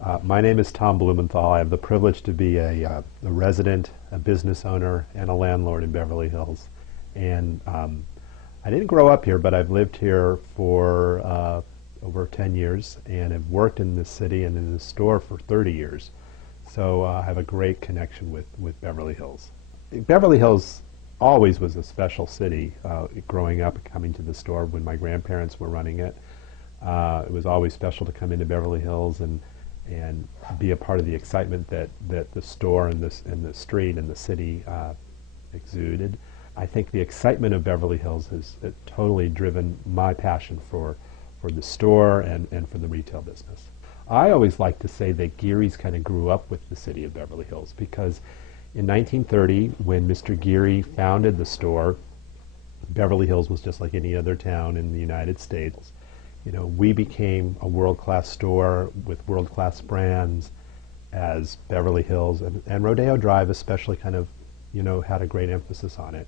My name is Tom Blumenthal. I have the privilege to be a resident, a business owner, and a landlord in Beverly Hills. And I didn't grow up here, but I've lived here for over 10 years and have worked in this city and in the store for 30 years. So I have a great connection with Beverly Hills. Beverly Hills always was a special city growing up, coming to the store when my grandparents were running it. It was always special to come into Beverly Hills and be a part of the excitement that the store and the street and the city exuded. I think the excitement of Beverly Hills has totally driven my passion for the store and for the retail business. I always like to say that Geary's kind of grew up with the city of Beverly Hills, because in 1930, when Mr. Geary founded the store, Beverly Hills was just like any other town in the United States. You know, we became a world-class store with world-class brands as Beverly Hills, and Rodeo Drive especially kind of, you know, had a great emphasis on it.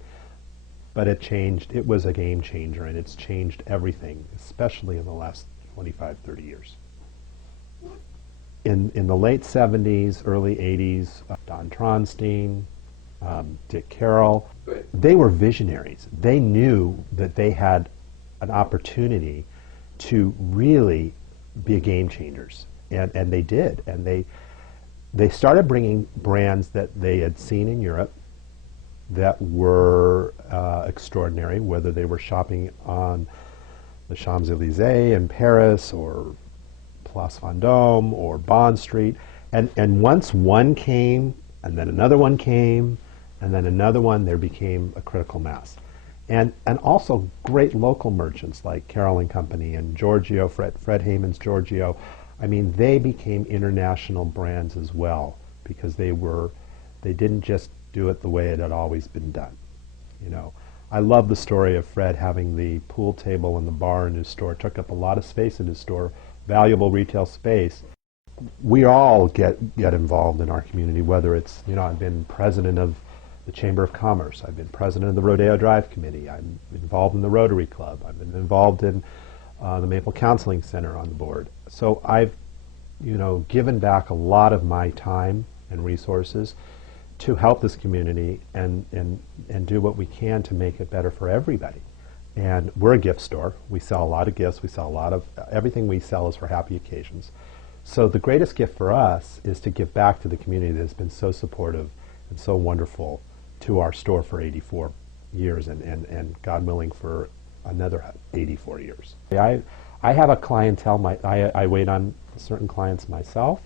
But it changed. It was a game changer, and it's changed everything, especially in the last 25, 30 years. In the late 70s, early 80s, Don Tronstein, Dick Carroll, they were visionaries. They knew that they had an opportunity to really be game changers, and they did. And they started bringing brands that they had seen in Europe that were extraordinary, whether they were shopping on the Champs-Élysées in Paris or Place Vendôme or Bond Street. And once one came, and then another one came, and then another one, there became a critical mass. And also great local merchants like Carroll and Company and Giorgio, Fred Heyman's Giorgio. I mean, they became international brands as well, because they didn't just do it the way it had always been done. You know, I love the story of Fred having the pool table and the bar in his store. It took up a lot of space in his store, valuable retail space. We all get involved in our community, whether it's, you know, I've been president of the Chamber of Commerce, I've been president of the Rodeo Drive Committee, I'm involved in the Rotary Club, I've been involved in the Maple Counseling Center on the board. So I've, you know, given back a lot of my time and resources to help this community and do what we can to make it better for everybody. And we're a gift store. We sell a lot of gifts. We sell a lot of, everything we sell is for happy occasions. So the greatest gift for us is to give back to the community that has been so supportive and so wonderful to our store for 84 years and God willing for another 84 years. I have a clientele, I wait on certain clients myself.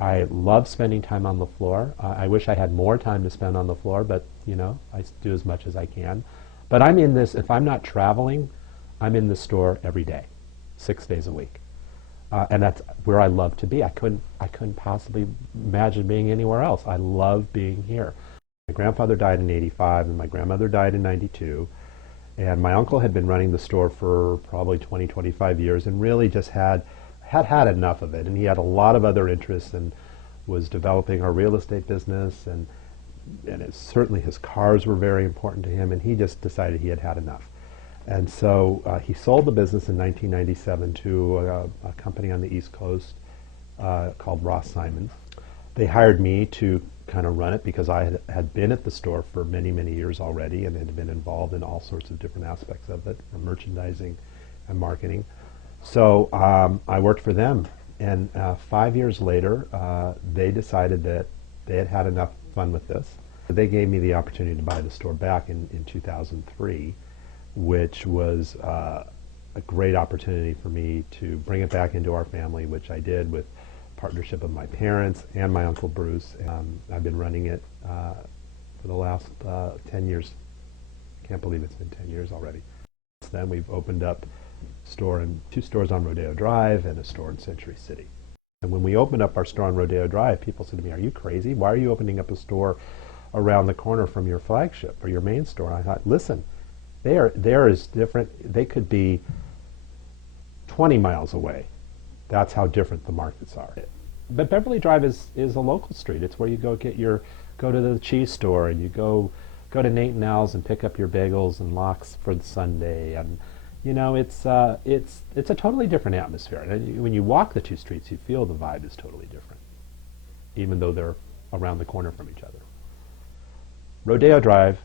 I love spending time on the floor. I wish I had more time to spend on the floor, but you know, I do as much as I can. But I'm in this, if I'm not traveling, I'm in the store every day, 6 days a week. And that's where I love to be. I couldn't possibly imagine being anywhere else. I love being here. My grandfather died in 85 and my grandmother died in 92. And my uncle had been running the store for probably 20, 25 years and really just had enough of it, and he had a lot of other interests and was developing our real estate business, and certainly his cars were very important to him, and he just decided he had enough. And so he sold the business in 1997 to a company on the East Coast called Ross Simon. They hired me to kind of run it because I had been at the store for many, many years already and had been involved in all sorts of different aspects of it, from merchandising and marketing. So I worked for them, and 5 years later, they decided that they had had enough fun with this. They gave me the opportunity to buy the store back in 2003, which was a great opportunity for me to bring it back into our family, which I did with partnership of my parents and my Uncle Bruce. I've been running it for the last 10 years. Can't believe it's been 10 years already. Since then, we've opened up two stores on Rodeo Drive and a store in Century City. And when we opened up our store on Rodeo Drive, people said to me, "Are you crazy? Why are you opening up a store around the corner from your flagship or your main store?" And I thought, listen, they're as different. They could be 20 miles away. That's how different the markets are. But Beverly Drive is a local street. It's where you go to the cheese store, and you go to Nate and Al's and pick up your bagels and lox for the Sunday, and it's a totally different atmosphere. And when you walk the two streets, you feel the vibe is totally different, even though they're around the corner from each other. Rodeo Drive,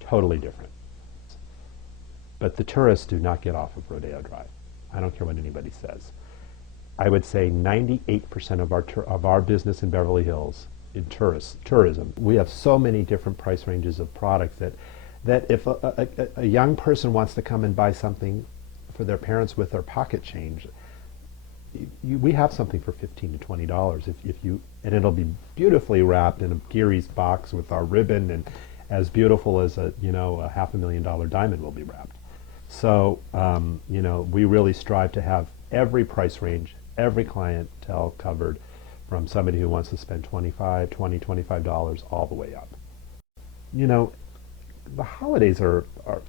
totally different. But the tourists do not get off of Rodeo Drive. I don't care what anybody says. I would say 98% of our business in Beverly Hills in tourism. We have so many different price ranges of products that if a young person wants to come and buy something for their parents with their pocket change, we have something for $15 to $20 and it'll be beautifully wrapped in a GEARY'S box with our ribbon, and as beautiful as a $500,000 diamond will be wrapped. So we really strive to have every price range, every clientele covered, from somebody who wants to spend $25 all the way up. The holidays are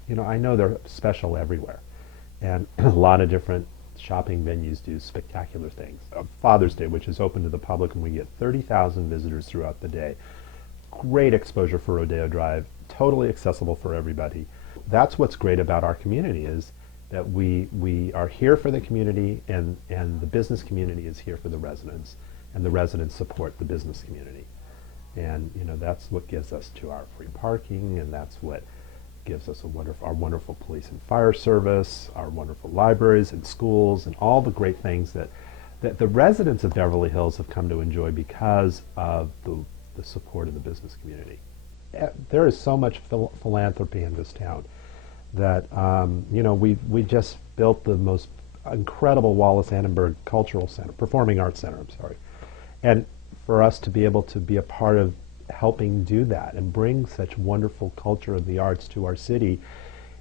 I know they're special everywhere, and a lot of different shopping venues do spectacular things. Father's Day, which is open to the public, and we get 30,000 visitors throughout the day. Great exposure for Rodeo Drive, totally accessible for everybody. That's what's great about our community, is that we are here for the community, and the business community is here for the residents, and the residents support the business community. And that's what gives us to our free parking, and that's what gives us our wonderful police and fire service, our wonderful libraries and schools, and all the great things that the residents of Beverly Hills have come to enjoy because of the support of the business community. There is so much philanthropy in this town that we just built the most incredible Wallace Annenberg Cultural Center, Performing Arts Center, I'm sorry. And for us to be able to be a part of helping do that and bring such wonderful culture of the arts to our city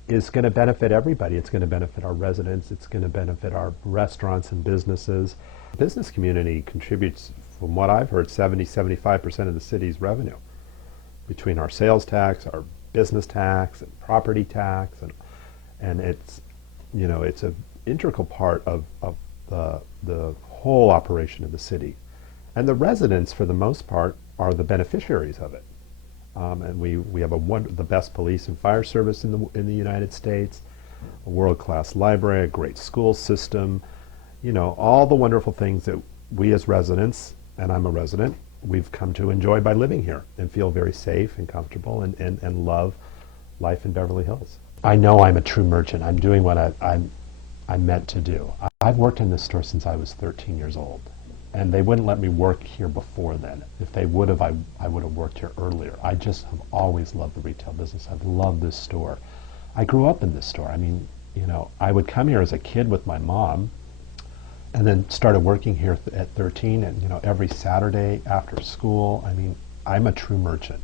is going to benefit everybody. It's going to benefit our residents. It's going to benefit our restaurants and businesses. The business community contributes, from what I've heard, 75% of the city's revenue, between our sales tax, our business tax, and property tax, and it's it's an integral part of the whole operation of the city. And the residents, for the most part, are the beneficiaries of it. And we have the best police and fire service in the United States, a world-class library, a great school system, all the wonderful things that we as residents, and I'm a resident, we've come to enjoy by living here and feel very safe and comfortable and love life in Beverly Hills. I know I'm a true merchant. I'm doing what I'm meant to do. I've worked in this store since I was 13 years old. And they wouldn't let me work here before then. If they would have, I would have worked here earlier. I just have always loved the retail business. I've loved this store. I grew up in this store. I mean, I would come here as a kid with my mom, and then started working here at 13, and every Saturday after school. I mean, I'm a true merchant.